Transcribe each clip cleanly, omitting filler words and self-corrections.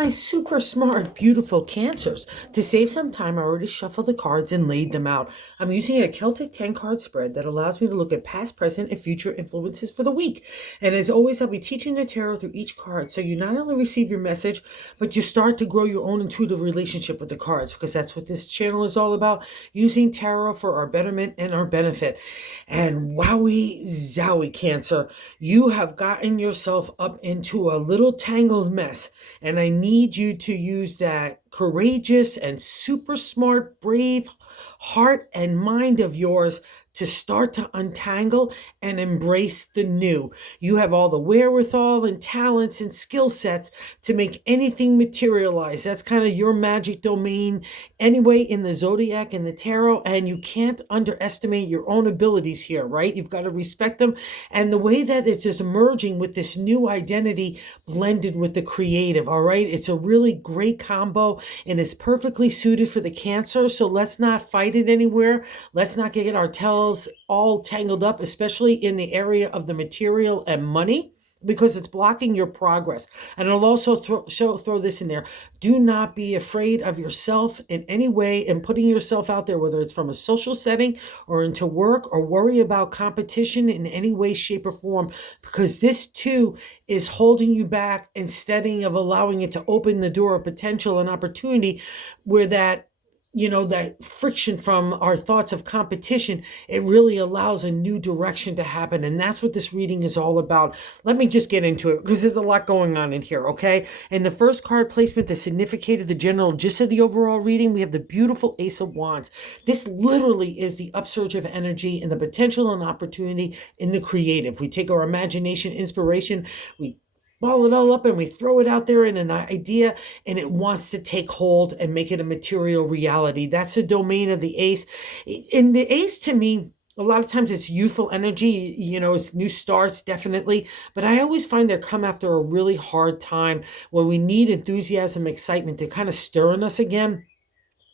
My super smart, beautiful Cancers. To save some time, I already shuffled the cards and laid them out. I'm using a Celtic 10 card spread that allows me to look at past, present, and future influences for the week. And as always, I'll be teaching the tarot through each card so you not only receive your message, but you start to grow your own intuitive relationship with the cards, because that's what this channel is all about, using tarot for our betterment and our benefit. And wowie zowie, Cancer, you have gotten yourself up into a little tangled mess. And I need you to use that courageous and super smart, brave heart and mind of yours to start to untangle and embrace the new. You have all the wherewithal and talents and skill sets to make anything materialize. That's kind of your magic domain anyway in the zodiac and the tarot, and you can't underestimate your own abilities here, right? You've got to respect them. And the way that it's just emerging with this new identity blended with the creative, all right? It's a really great combo and it's perfectly suited for the Cancer. So let's not fight it anywhere. Let's not get our tails all tangled up, especially in the area of the material and money, because it's blocking your progress. And I'll also throw this in there. Do not be afraid of yourself in any way and putting yourself out there, whether it's from a social setting or into work, or worry about competition in any way, shape, or form, because this too is holding you back instead of allowing it to open the door of potential and opportunity, where that that friction from our thoughts of competition, it really allows a new direction to happen. And that's what this reading is all about. Let me just get into it, because there's a lot going on in here, okay? And the first card placement that significated the general gist of the overall reading, we have the beautiful Ace of Wands. This literally is the upsurge of energy and the potential and opportunity in the creative. We take our imagination, inspiration, we ball it all up and we throw it out there in an idea, and it wants to take hold and make it a material reality. That's the domain of the Ace. And the Ace, to me, a lot of times it's youthful energy, it's new starts, definitely. But I always find they come after a really hard time when we need enthusiasm, excitement to kind of stir in us again.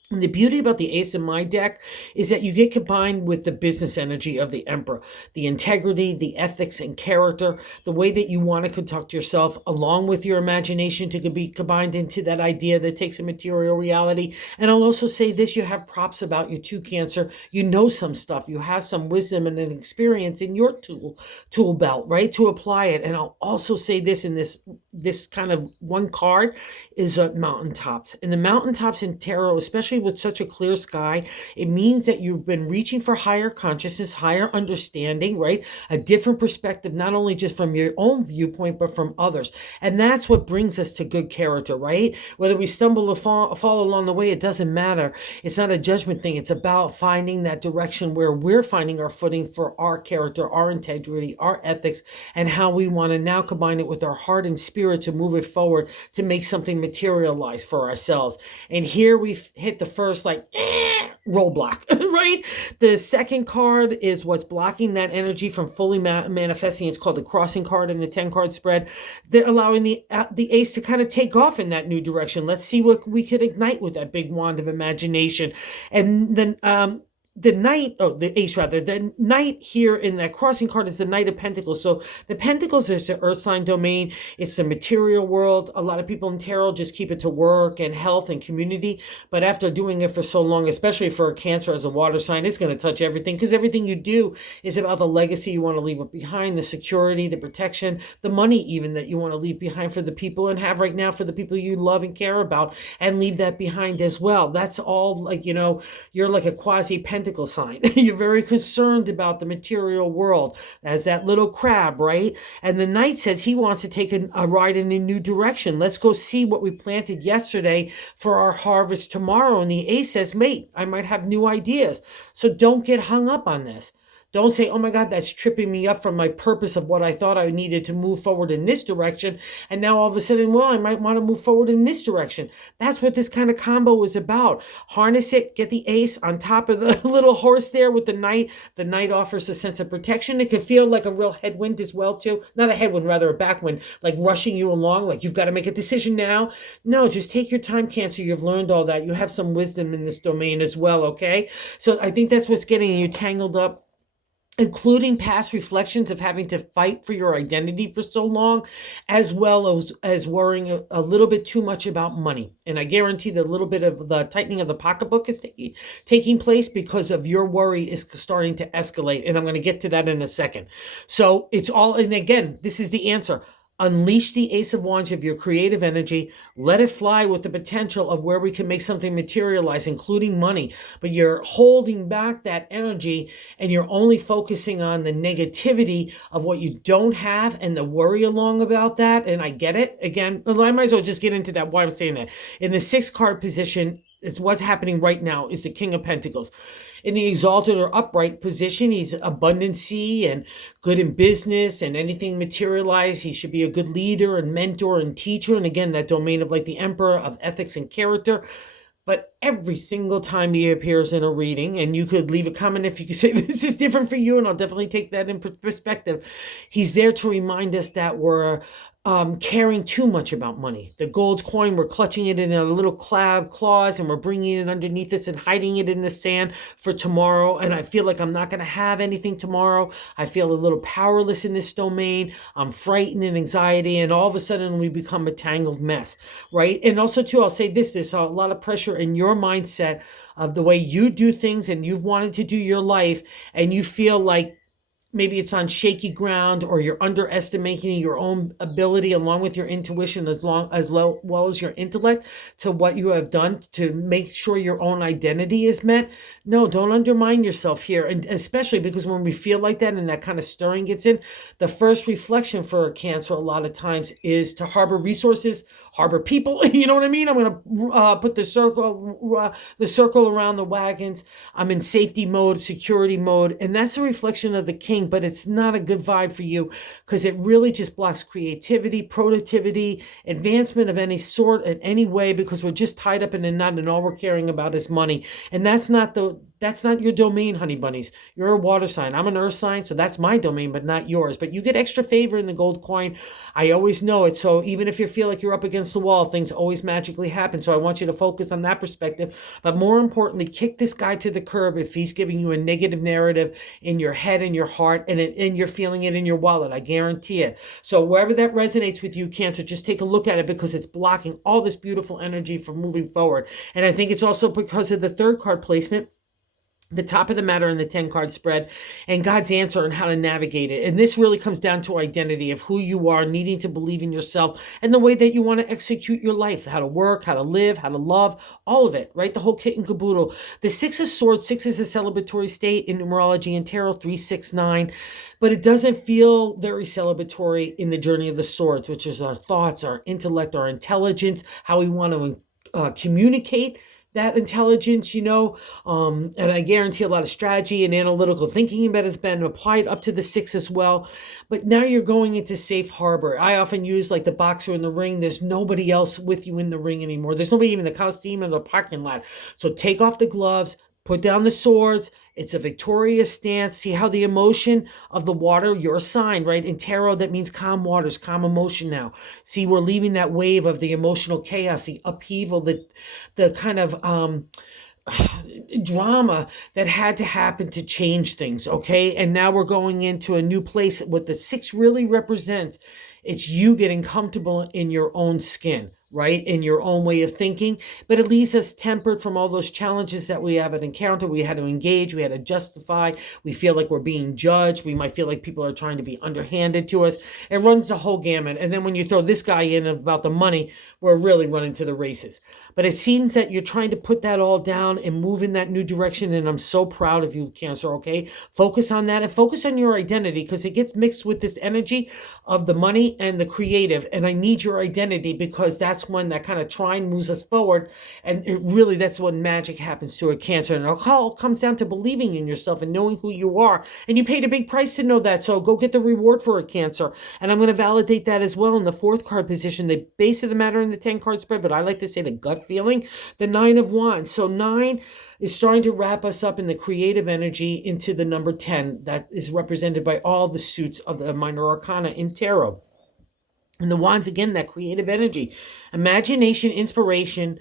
And the beauty about the Ace in my deck is that you get combined with the business energy of the Emperor, the integrity, the ethics and character, the way that you want to conduct yourself, along with your imagination, to be combined into that idea that takes a material reality. And I'll also say this, you have props about you too, Cancer. You know some stuff. You have some wisdom and an experience in your tool belt, right, to apply it. And I'll also say this in this kind of one card is mountaintops. And the mountaintops in tarot, especially with such a clear sky, it means that you've been reaching for higher consciousness, higher understanding, right? A different perspective, not only just from your own viewpoint, but from others. And that's what brings us to good character, right? Whether we stumble or fall along the way, it doesn't matter. It's not a judgment thing. It's about finding that direction where we're finding our footing for our character, our integrity, our ethics, and how we want to now combine it with our heart and spirit to move it forward, to make something materialize for ourselves. And here we've hit the first roadblock, right? The second card is what's blocking that energy from fully manifesting. It's called the crossing card in the 10 card spread. They're allowing the Ace to kind of take off in that new direction. Let's see what we could ignite with that big wand of imagination. And then the Ace rather, the Knight here in that crossing card is the Knight of Pentacles. So the Pentacles is the earth sign domain. It's the material world. A lot of people in tarot just keep it to work and health and community. But after doing it for so long, especially for a Cancer as a water sign, it's going to touch everything, because everything you do is about the legacy you want to leave behind, the security, the protection, the money even that you want to leave behind for the people and have right now for the people you love and care about, and leave that behind as well. That's all you're like a quasi Pentacle sign. You're very concerned about the material world as that little crab, right? And the Knight says he wants to take a ride in a new direction. Let's go see what we planted yesterday for our harvest tomorrow. And the Ace says, mate, I might have new ideas. So don't get hung up on this. Don't say, oh my God, that's tripping me up from my purpose of what I thought I needed to move forward in this direction. And now all of a sudden, well, I might want to move forward in this direction. That's what this kind of combo is about. Harness it, get the Ace on top of the little horse there with the Knight. The Knight offers a sense of protection. It can feel like a real headwind as well too. Not a headwind, rather a backwind, like rushing you along, like you've got to make a decision now. No, just take your time, Cancer. You've learned all that. You have some wisdom in this domain as well, okay? So I think that's what's getting you tangled up including past reflections of having to fight for your identity for so long, as well as worrying a little bit too much about money. And I guarantee that a little bit of the tightening of the pocketbook is taking place because of your worry is starting to escalate. And I'm going to get to that in a second. So it's all, and again, this is the answer. Unleash the Ace of Wands of your creative energy. Let it fly with the potential of where we can make something materialize, including money. But you're holding back that energy and you're only focusing on the negativity of what you don't have and the worry along about that. And I get it. Again, I might as well just get into that, why I'm saying that. In the 6-card position, it's what's happening right now is the King of Pentacles. In the exalted or upright position, he's abundancy and good in business and anything materialized. He should be a good leader and mentor and teacher. And again, that domain of like the emperor of ethics and character. But every single time he appears in a reading, and you could leave a comment if you could say this is different for you, and I'll definitely take that in perspective. He's there to remind us that we're caring too much about money. The gold coin, we're clutching it in a little claws and we're bringing it underneath us and hiding it in the sand for tomorrow. And I feel like I'm not going to have anything tomorrow. I feel a little powerless in this domain. I'm frightened and anxiety. And all of a sudden we become a tangled mess, right? And also too, I'll say this, there's a lot of pressure in your mindset of the way you do things and you've wanted to do your life. And you feel like maybe it's on shaky ground or you're underestimating your own ability along with your intuition as well as your intellect to what you have done to make sure your own identity is met. No, don't undermine yourself here. And especially because when we feel like that and that kind of stirring gets in, the first reflection for a Cancer a lot of times is to harbor resources, harbor people. You know what I mean? I'm going to put the circle around the wagons. I'm in safety mode, security mode. And that's a reflection of the King, but it's not a good vibe for you because it really just blocks creativity, productivity, advancement of any sort in any way, because we're just tied up in a knot and all we're caring about is money. And that's not your domain, honey bunnies. You're a water sign. I'm an earth sign, so that's my domain, but not yours. But you get extra favor in the gold coin. I always know it. So even if you feel like you're up against the wall, things always magically happen. So I want you to focus on that perspective. But more importantly, kick this guy to the curb if he's giving you a negative narrative in your head and your heart, and you're feeling it in your wallet. I guarantee it. So wherever that resonates with you, Cancer, just take a look at it because it's blocking all this beautiful energy from moving forward. And I think it's also because of the 3rd card placement, the top of the matter in the 10-card spread, and God's answer on how to navigate it. And this really comes down to identity of who you are, needing to believe in yourself and the way that you want to execute your life, how to work, how to live, how to love, all of it, right? The whole kit and caboodle. The 6 of Swords, 6 is a celebratory state in numerology and tarot, 3, 6, 9, but it doesn't feel very celebratory in the journey of the swords, which is our thoughts, our intellect, our intelligence, how we want to communicate that intelligence, and I guarantee a lot of strategy and analytical thinking that has been applied up to the 6 as well. But now you're going into safe harbor. I often use like the boxer in the ring. There's nobody else with you in the ring anymore. There's nobody even in the Coliseum or the parking lot. So take off the gloves, put down the swords. It's a victorious stance. See how the emotion of the water, your sign, right? In tarot, that means calm waters, calm emotion now. See, we're leaving that wave of the emotional chaos, the upheaval, the kind of drama that had to happen to change things, okay? And now we're going into a new place. What the 6 really represents, it's you getting comfortable in your own skin, right? In your own way of thinking, but it leaves us tempered from all those challenges that we have encountered. We had to engage, we had to justify, we feel like we're being judged, we might feel like people are trying to be underhanded to us. It runs the whole gamut. And then when you throw this guy in about the money, we're really running to the races. But it seems that you're trying to put that all down and move in that new direction. And I'm so proud of you, Cancer, okay? Focus on that and focus on your identity, because it gets mixed with this energy of the money and the creative. And I need your identity because that's when that kind of trine moves us forward. And that's when magic happens to a Cancer. And it all comes down to believing in yourself and knowing who you are. And you paid a big price to know that. So go get the reward for a Cancer. And I'm going to validate that as well in the 4th card position, the base of the matter in the 10-card spread, but I like to say the gut feeling, the 9 of Wands. So 9 is starting to wrap us up in the creative energy into the number 10 that is represented by all the suits of the minor arcana in tarot. And the Wands, again, that creative energy, imagination, inspiration,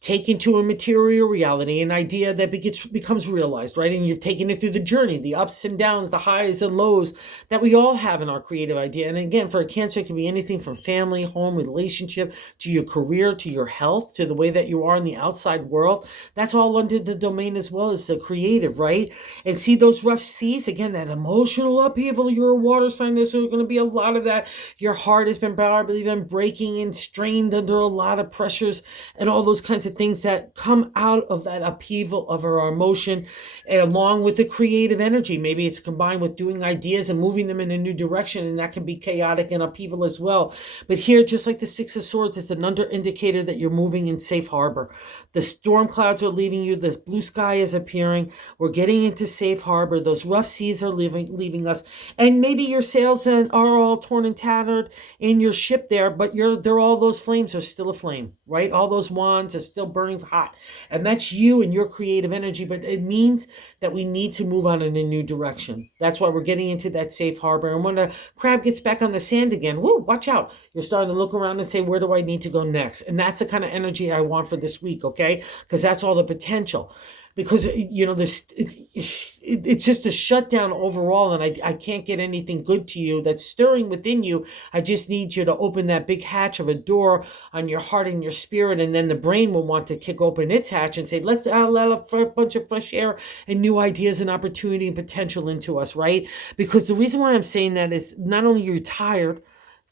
take into a material reality an idea that becomes realized, right? And you've taken it through the journey, the ups and downs, the highs and lows that we all have in our creative idea. And again, for a Cancer, it can be anything from family, home, relationship, to your career, to your health, to the way that you are in the outside world. That's all under the domain as well as the creative, right? And see those rough seas, again, that emotional upheaval. You're a water sign, there's going to be a lot of that. Your heart has been probably been breaking and strained under a lot of pressures and all those kinds of things that come out of that upheaval of our emotion, along with the creative energy. Maybe it's combined with doing ideas and moving them in a new direction, and that can be chaotic and upheaval as well. But here, just like the Six of Swords, it's an indicator that you're moving in safe harbor. The storm clouds are leaving you, the blue sky is appearing, we're getting into safe harbor, those rough seas are leaving us, and maybe your sails are all torn and tattered in your ship there, but they're all those flames are still aflame, right? All those wands are still burning hot, and that's you and your creative energy. But it means that we need to move on in a new direction. That's why we're getting into that safe harbor. And when a crab gets back on the sand again, whoo, watch out. You're starting to look around and say, where do I need to go next? And that's the kind of energy I want for this week, okay? Because that's all the potential. Because, it's just a shutdown overall, and I can't get anything good to you that's stirring within you. I just need you to open that big hatch of a door on your heart and your spirit, and then the brain will want to kick open its hatch and say, let's let a bunch of fresh air and new ideas and opportunity and potential into us, right? Because the reason why I'm saying that is not only you're tired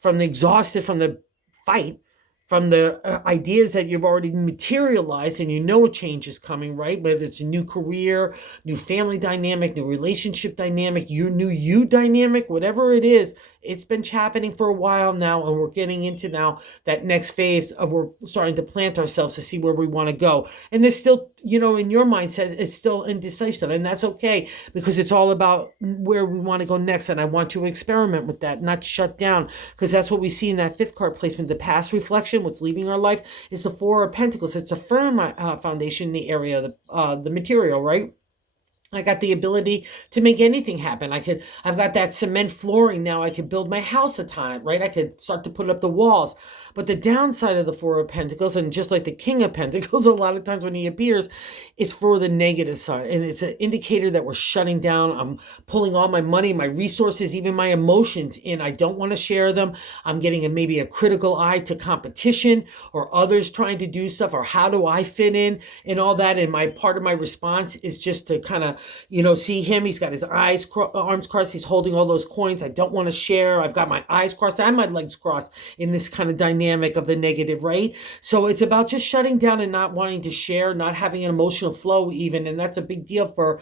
exhausted from the fight, from the ideas that you've already materialized, and you know a change is coming, right? Whether it's a new career, new family dynamic, new relationship dynamic, your new you dynamic, whatever it is, it's been happening for a while now, and we're getting into now that next phase of we're starting to plant ourselves to see where we want to go. And there's still, in your mindset, it's still indecisive, and that's okay, because it's all about where we want to go next. And I want you to experiment with that, not shut down, because that's what we see in that fifth card placement. The past reflection, what's leaving our life, is the Four of Pentacles. It's a firm foundation in the area of the material, right? I got the ability to make anything happen. I've got that cement flooring now. I could build my house upon it, right? I could start to put up the walls. But the downside of the Four of Pentacles, and just like the King of Pentacles, a lot of times when he appears, it's for the negative side. And it's an indicator that we're shutting down. I'm pulling all my money, my resources, even my emotions in. I don't want to share them. I'm getting maybe a critical eye to competition or others trying to do stuff, or how do I fit in and all that. And part of my response is just to kind of, see him. He's got his arms crossed. He's holding all those coins. I don't want to share. I've got my eyes crossed and my legs crossed in this kind of dynamic of the negative, right? So it's about just shutting down and not wanting to share, not having an emotional flow even. And that's a big deal for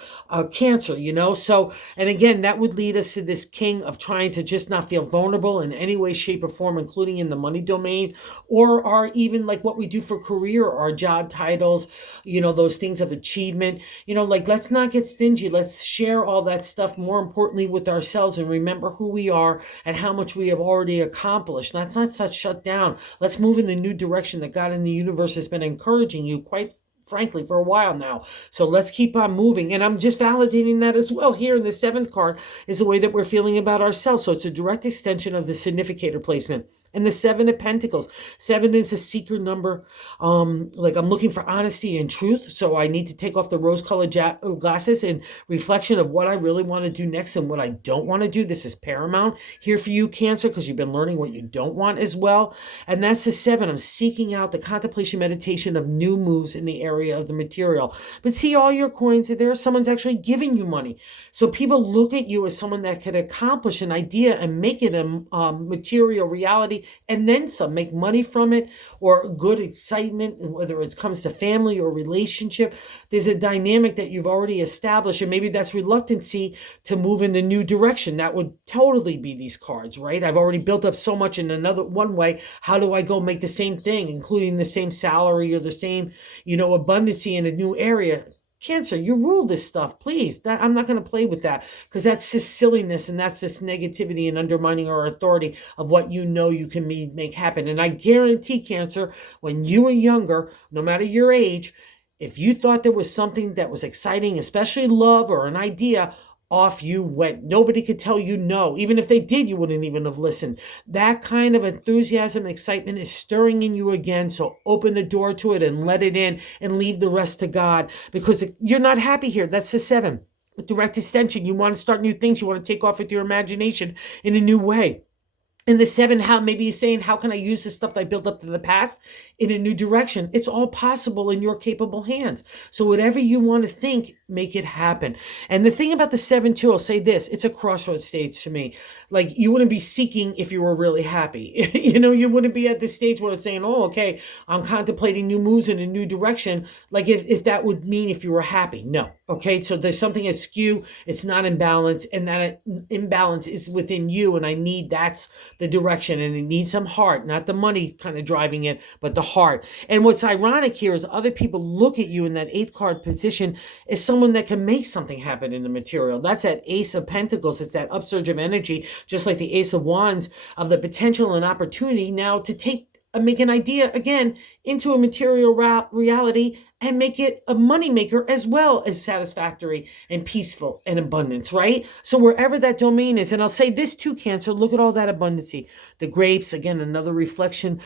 Cancer, So, and again, that would lead us to this King of trying to just not feel vulnerable in any way, shape, or form, including in the money domain, or even like what we do for career, our job titles, those things of achievement, let's not get stingy. Let's share all that stuff, more importantly, with ourselves, and remember who we are and how much we have already accomplished. That's not such shut down. Let's move in the new direction that God in the universe has been encouraging you, quite frankly, for a while now. So let's keep on moving. And I'm just validating that as well. Here in the seventh card is the way that we're feeling about ourselves. So it's a direct extension of the significator placement. And the Seven of Pentacles. 7 is a seeker number. Like I'm looking for honesty and truth. So I need to take off the rose-colored glasses in reflection of what I really want to do next and what I don't want to do. This is paramount here for you, Cancer, because you've been learning what you don't want as well. And that's the 7. I'm seeking out the contemplation meditation of new moves in the area of the material. But see, all your coins are there. Someone's actually giving you money. So people look at you as someone that could accomplish an idea and make it a material reality, and then some, make money from it, or good excitement, whether it comes to family or relationship. There's a dynamic that you've already established, and maybe that's reluctancy to move in the new direction. That would totally be these cards, right? I've already built up so much in one way. How do I go make the same thing, including the same salary or the same, abundancy in a new area? Cancer, you rule this stuff, please. I'm not going to play with that, because that's just silliness, and that's just negativity and undermining our authority of what you can make happen. And I guarantee, Cancer, when you were younger, no matter your age, if you thought there was something that was exciting, especially love or an idea, off you went. Nobody could tell you no. Even if they did, you wouldn't even have listened. That kind of enthusiasm, excitement is stirring in you again. So open the door to it and let it in and leave the rest to God, because you're not happy here. That's the 7. With direct extension, you want to start new things. You want to take off with your imagination in a new way. In the 7, how maybe you're saying, how can I use the stuff that I built up in the past in a new direction? It's all possible in your capable hands. So whatever you want to think, make it happen. And the thing about the 7 too, I'll say this, it's a crossroads stage to me. Like, you wouldn't be seeking if you were really happy. You wouldn't be at the stage where it's saying, oh, okay, I'm contemplating new moves in a new direction. Like if that would mean if you were happy. No. Okay. So there's something askew. It's not in balance, and that imbalance is within you. And I need, that's the direction, and it needs some heart, not the money kind of driving it, but the heart. And what's ironic here is other people look at you in that 8th card position as someone that can make something happen in the material. That's that Ace of Pentacles. It's that upsurge of energy, just like the Ace of Wands, of the potential and opportunity now to make an idea again into a material reality and make it a moneymaker as well as satisfactory and peaceful and abundance, right? So wherever that domain is, and I'll say this too, Cancer, look at all that abundancy. The grapes, again, another reflection.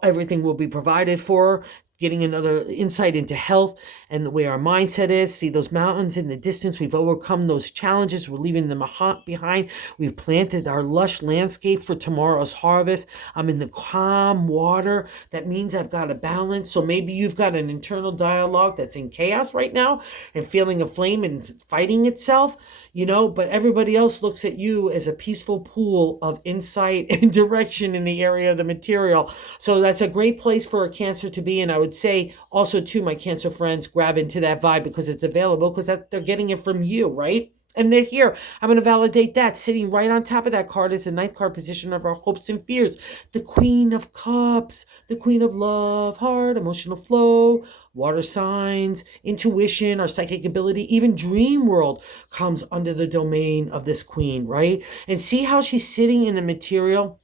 Everything will be provided for. Getting another insight into health and the way our mindset is. See those mountains in the distance. We've overcome those challenges. We're leaving them behind. We've planted our lush landscape for tomorrow's harvest. I'm in the calm water. That means I've got a balance. So maybe you've got an internal dialogue that's in chaos right now and feeling a flame and fighting itself, but everybody else looks at you as a peaceful pool of insight and direction in the area of the material. So that's a great place for a Cancer to be. And I would say also to my Cancer friends, grab into that vibe because it's available, because they're getting it from you, right? And they're here. I'm going to validate that. Sitting right on top of that card is the 9th card position of our hopes and fears. The Queen of Cups, the Queen of Love, heart, emotional flow, water signs, intuition, our psychic ability, even dream world comes under the domain of this Queen, right? And see how she's sitting in the material.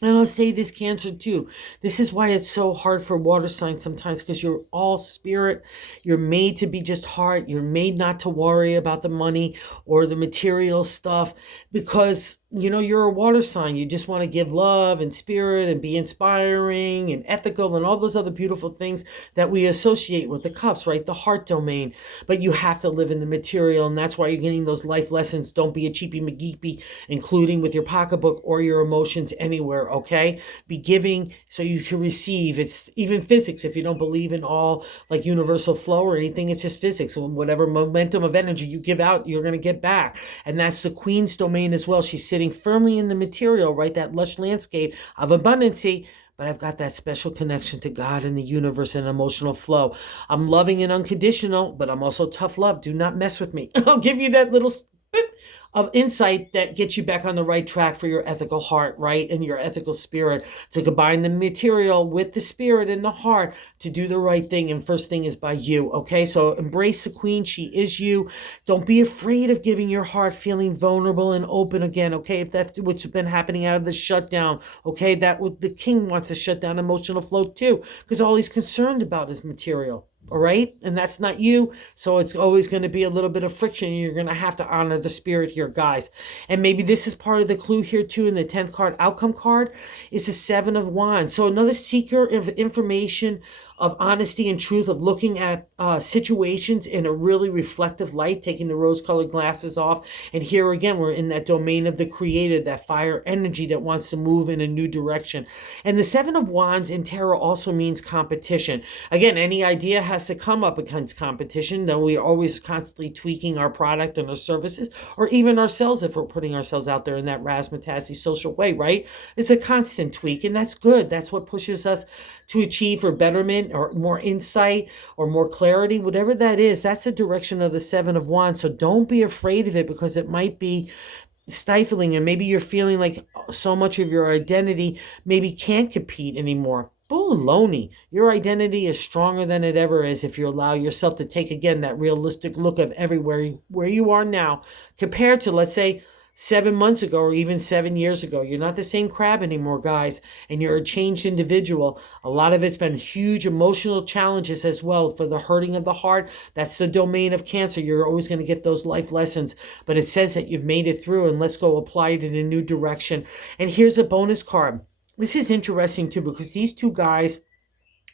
And I'll say this, Cancer, too. This is why it's so hard for water signs sometimes, because you're all spirit. You're made to be just heart. You're made not to worry about the money or the material stuff, because you're a water sign. You just want to give love and spirit and be inspiring and ethical and all those other beautiful things that we associate with the cups, right? The heart domain. But you have to live in the material, and that's why you're getting those life lessons. Don't be a cheapy McGeepy, including with your pocketbook or your emotions anywhere, okay? Be giving so you can receive. It's even physics. If you don't believe in all like universal flow or anything, it's just physics. Whatever momentum of energy you give out, you're going to get back. And that's the Queen's domain as well. She's sitting firmly in the material, right? That lush landscape of abundancy. But I've got that special connection to God and the universe and emotional flow. I'm loving and unconditional, but I'm also tough love. Do not mess with me. I'll give you that little bit of insight that gets you back on the right track for your ethical heart, right? And your ethical spirit, to combine the material with the spirit and the heart to do the right thing. And first thing is by you, okay? So embrace the Queen. She is you. Don't be afraid of giving your heart, feeling vulnerable and open again, okay? If that's what's been happening out of the shutdown, okay? The King wants to shut down emotional flow too, because all he's concerned about is material. All right. And that's not you. So it's always going to be a little bit of friction. You're going to have to honor the spirit here, guys. And maybe this is part of the clue here too. In the 10th card, outcome card, is the 7 of Wands. So another seeker of information, of honesty and truth, of looking at situations in a really reflective light, taking the rose-colored glasses off. And here again, we're in that domain of the creator, that fire energy that wants to move in a new direction. And the 7 of Wands in tarot also means competition. Again, any idea has to come up against competition, though we are always constantly tweaking our product and our services, or even ourselves if we're putting ourselves out there in that razzmatazzy social way, right? It's a constant tweak, and that's good. That's what pushes us to achieve for betterment or more insight or more clarity, whatever that is. That's the direction of the 7 of Wands. So don't be afraid of it, because it might be stifling, and maybe you're feeling like so much of your identity maybe can't compete anymore. Baloney. Your identity is stronger than it ever is if you allow yourself to take again that realistic look of everywhere where you are now compared to, let's say, 7 months ago or even 7 years ago. You're not the same crab anymore, guys, and you're a changed individual. A lot of it's been huge emotional challenges as well for the hurting of the heart. That's the domain of Cancer. You're always going to get those life lessons, but it says that you've made it through, and let's go apply it in a new direction. And here's a bonus card. This is interesting too, because these two guys,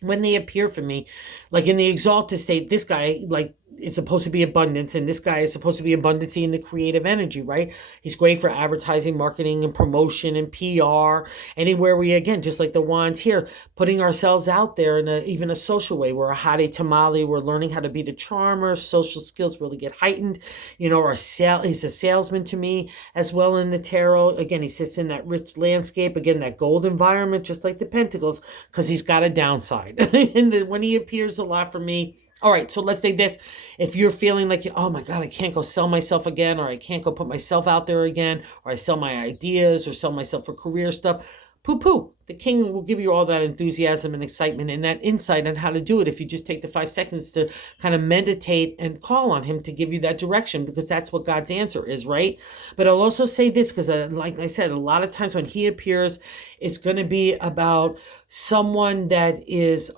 when they appear for me, like in the exalted state, this guy, like, is supposed to be abundance, and this guy is supposed to be abundancy in the creative energy, right? He's great for advertising, marketing, and promotion and PR. Anywhere we, again, just like the wands here, putting ourselves out there in even a social way. We're a hare tamale. We're learning how to be the charmer. Social skills really get heightened. You know, he's a salesman to me as well in the tarot. Again, he sits in that rich landscape, again, that gold environment, just like the pentacles, because he's got a downside. And when he appears a lot for me. All right, so let's say this. If you're feeling like, oh my God, I can't go sell myself again, or I can't go put myself out there again, or I sell my ideas or sell myself for career stuff, poo-poo. The king will give you all that enthusiasm and excitement and that insight on how to do it if you just take the 5 seconds to kind of meditate and call on him to give you that direction, because that's what God's answer is, right? But I'll also say this, because like I said, a lot of times when he appears, it's going to be about someone that is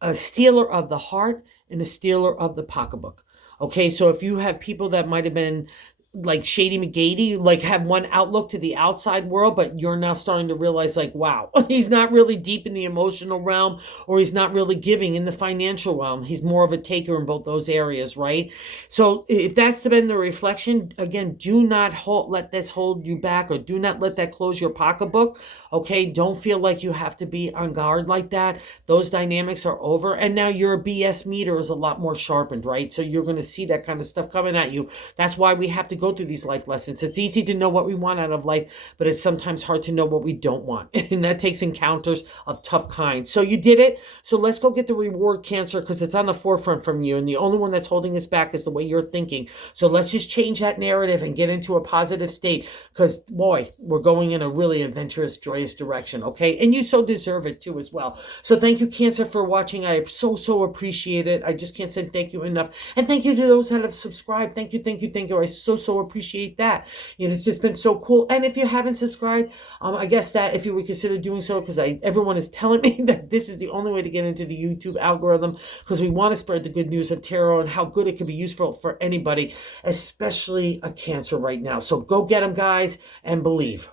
a stealer of the heart and a stealer of the pocketbook. Okay, so if you have people that might have been like Shady McGady, like have one outlook to the outside world, but you're now starting to realize like, wow, he's not really deep in the emotional realm, or he's not really giving in the financial realm. He's more of a taker in both those areas, right? So if that's been the reflection, again, do not let this hold you back, or do not let that close your pocketbook. Okay, don't feel like you have to be on guard like that. Those dynamics are over, and now your BS meter is a lot more sharpened, right? So you're going to see that kind of stuff coming at you. That's why we have to go through these life lessons. It's easy to know what we want out of life, but it's sometimes hard to know what we don't want. And that takes encounters of tough kinds. So you did it. So let's go get the reward, Cancer, because it's on the forefront from you. And the only one that's holding us back is the way you're thinking. So let's just change that narrative and get into a positive state, because boy, we're going in a really adventurous, joyous direction. Okay. And you so deserve it too as well. So thank you, Cancer, for watching. I so appreciate it. I just can't say thank you enough. And thank you to those that have subscribed. Thank you. I so appreciate that. You know, it's just been so cool. And if you haven't subscribed, I guess that if you would consider doing so, because everyone is telling me that this is the only way to get into the YouTube algorithm, because we want to spread the good news of tarot and how good it can be useful for anybody, especially a Cancer right now. So go get them, guys, and believe.